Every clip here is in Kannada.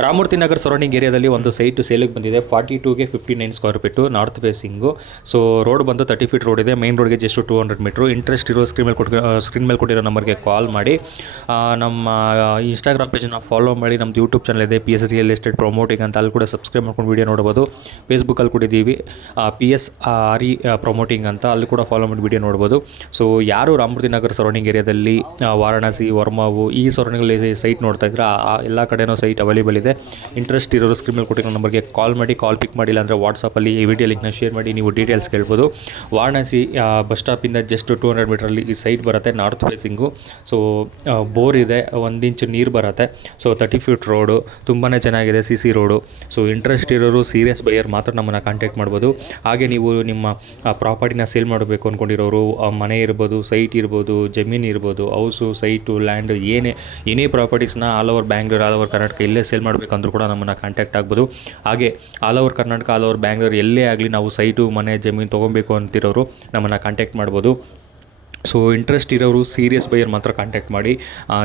ರಾಮಮೂರ್ತಿ ನಗರ್ ಸರೌಂಡಿಂಗ್ ಏರಿಯಾದಲ್ಲಿ ಒಂದು ಸೈಟ್ ಸೇಲಿಗೆ ಬಂದಿದೆ. 42ಗೆ 59 square feet, north facing. So road ಬಂದು 30 ಫೀಟ್ ರೋಡ್ ಇದೆ. ಮೈನ್ ರೋಡ್ಗೆ ಜಸ್ಟ್ 200 ಮೀಟ್ರು. ಇಂಟ್ರೆಸ್ಟ್ ಇರೋ ಸ್ಕ್ರೀನ್ ಮೇಲೆ ಕೊಟ್ಟಿರೋ ನಂಬರ್ಗೆ ಕಾಲ್ ಮಾಡಿ. ನಮ್ಮ ಇನ್ಸ್ಟಾಗ್ರಾಮ್ ಪೇಜನ್ನು ಫಾಲೋ ಮಾಡಿ. ನಮ್ಮದು ಯೂಟ್ಯೂಬ್ ಚಾನಲ್ ಇದೆ PS ರಿಯಲ್ ಎಸ್ಟೇಟ್ ಪ್ರೊಮೋಟಿಂಗ್ ಅಂತ, ಅಲ್ಲಿ ಕೂಡ ಸಬ್ಸ್ಕ್ರೈಬ್ ಮಾಡ್ಕೊಂಡು ವೀಡಿಯೋ ನೋಡ್ಬೋದು. ಫೇಸ್ಬುಕ್ಕಲ್ಲಿ ಕೂಡ ಇದ್ದೀವಿ, PS RE ಪ್ರೊಮೋಟಿಂಗ್ ಅಂತ, ಅಲ್ಲಿ ಕೂಡ ಫಾಲೋ ಮಾಡಿ ವೀಡಿಯೋ ನೋಡ್ಬೋದು. ಸೊ ಯಾರು ರಾಮಮೂರ್ತಿ ನಗರ್ ಸರೌಂಡಿಂಗ್ ಏರಿಯಾದಲ್ಲಿ ವಾರಣಾಸಿ, ವರ್ಮಾವು ಈ ಸರೌಂಡಿಂಗಲ್ಲಿ ಸೈಟ್ ನೋಡ್ತಾ ಇದ್ರೆ ಎಲ್ಲ ಕಡೆನೂ ಸೈಟ್ ಅವೈಲೇಬಲ್ ಇದೆ. ಇಂಟ್ರೆಸ್ಟ್ ಇರೋರು ಸ್ಕ್ರೀನ್ ಮೇಲೆ ಕೊಟ್ಟಿರೋ ನಂಬರ್ಗೆ ಕಾಲ್ ಮಾಡಿ. ಕಾಲ್ ಪಿಕ್ ಮಾಡಿಲ್ಲ ಅಂದರೆ ವಾಟ್ಸಪ್ಪಲ್ಲಿ ಈ ವಿಡಿಯೋ ಲಿಂಕ್ನ ಶೇರ್ ಮಾಡಿ ನೀವು ಡೀಟೇಲ್ಸ್ ಕೇಳ್ಬೋದು. ವಾರಣಾಸಿ ಬಸ್ ಸ್ಟಾಪಿಂದ ಜಸ್ಟ್ 200 ಮೀಟ್ರಲ್ಲಿ ಈ ಸೈಟ್ ಬರುತ್ತೆ, ನಾರ್ತ್ ಫೇಸಿಂಗು. ಸೊ ಬೋರ್ ಇದೆ, 1 ಇಂಚು ನೀರು ಬರುತ್ತೆ. ಸೊ 30 ಫೀಟ್ ರೋಡು, ತುಂಬಾ ಚೆನ್ನಾಗಿದೆ, CC ರೋಡು. ಸೊ ಇಂಟ್ರೆಸ್ಟ್ ಇರೋರು ಸೀರಿಯಸ್ ಬೈಯರ್ ಮಾತ್ರ ನಮ್ಮನ್ನು ಕಾಂಟ್ಯಾಕ್ಟ್ ಮಾಡ್ಬೋದು. ಹಾಗೆ ನೀವು ನಿಮ್ಮ ಪ್ರಾಪರ್ಟಿನ ಸೇಲ್ ಮಾಡಬೇಕು ಅಂದ್ಕೊಂಡಿರೋರು, ಮನೆ ಇರ್ಬೋದು, ಸೈಟ್ ಇರ್ಬೋದು, ಜಮೀನು ಇರ್ಬೋದು, ಹೌಸು, ಸೈಟು, ಲ್ಯಾಂಡ್, ಏನೇ ಪ್ರಾಪರ್ಟೀಸ್ನ all over Bangalore, all over Karnataka ಇಲ್ಲೇ ಸೇಲ್ ಮಾಡಬೇಕಂದ್ರೂ ಕೂಡ ನಮ್ಮನ್ನು ಕಾಂಟ್ಯಾಕ್ಟ್ ಆಗ್ಬೋದು. ಹಾಗೆ all over Karnataka, all over Bangalore ಎಲ್ಲೇ ಆಗಲಿ ನಾವು ಸೈಟು, ಮನೆ, ಜಮೀನು ತೊಗೊಬೇಕು ಅಂತಿರೋರು ನಮ್ಮನ್ನು ಕಾಂಟ್ಯಾಕ್ಟ್ ಮಾಡ್ಬೋದು. ಸೊ ಇಂಟ್ರೆಸ್ಟ್ ಇರೋರು ಸೀರಿಯಸ್ ಬೈಯರ್ ಮಾತ್ರ ಕಾಂಟ್ಯಾಕ್ಟ್ ಮಾಡಿ.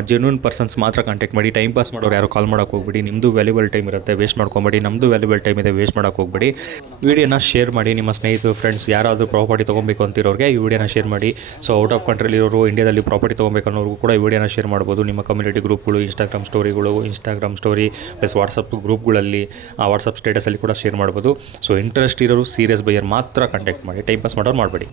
ಜೆನ್ಯೂನ್ ಪರ್ಸನ್ಸ್ ಮಾತ್ರ ಕಾಂಟ್ಯಾಕ್ಟ್ ಮಾಡಿ. ಟೈಮ್ ಪಾಸ್ ಮಾಡೋರು ಯಾರು ಕಾಲ್ ಮಾಡೋಕ್ಕೆ ಹೋಗ್ಬಿಡಿ. ನಿಮ್ಮದು ವ್ಯಾಲ್ಯೂಬಲ್ ಟೈಮ್ ಇರುತ್ತೆ, ವೇಸ್ಟ್ ಮಾಡ್ಕೊಬೇಡಿ. ನಮ್ಮದು ವ್ಯಾಲ್ಯೂಬಲ್ ಟೈಮ್ ಇದೆ, ವೇಸ್ಟ್ ಮಾಡೋಕ್ಕೆ ಹೋಗ್ಬೇಡಿ. ವಿಡಿಯೋನ ಶೇರ್ ಮಾಡಿ. ನಿಮ್ಮ ಸ್ನೇಹಿತರು, ಫ್ರೆಂಡ್ಸ್ ಯಾರಾದರೂ ಪ್ರಾಪರ್ಟಿ ತೊಗೊಬೇಕು ಅಂತಿರೋರಿಗೆ ಈ ವಿಡಿಯೋನ ಶೇರ್ ಮಾಡಿ. ಸೊ ಔಟ್ ಆಫ್ ಕಂಟ್ರಿಲಿ ಇರೋರು, ಇಂಡಿಯಾದಲ್ಲಿ ಪ್ರಾಪರ್ಟಿ ತೊಗೊಬೇಕು ಅನ್ನೋರು ಕೂಡ ಈ ವಿಡಿಯೋನ ಶೇರ್ ಮಾಡ್ಬೋದು. ನಿಮ್ಮ ಕಮ್ಯುನಿಟಿ ಗ್ರೂಪ್ಗಳು, ಇನ್ಸ್ಟಾಗ್ರಾಮ್ ಸ್ಟೋರಿ ಪ್ಲಸ್ ವಾಟ್ಸಪ್ ಗ್ರೂಪ್ಗಳಲ್ಲಿ, ವಾಟ್ಸಪ್ ಸ್ಟೇಟಸಲ್ಲಿ ಕೂಡ ಶೇರ್ ಮಾಡ್ಬೋದು. ಸೊ ಇಂಟ್ರೆಸ್ಟ್ ಇರೋರು ಸೀರಿಯಸ್ ಬೈಯರ್ ಮಾತ್ರ ಕಾಂಟ್ಯಾಕ್ಟ್ ಮಾಡಿ. ಟೈಮ್ ಪಾಸ್ ಮಾಡೋರು ಮಾಡಬೇಡಿ.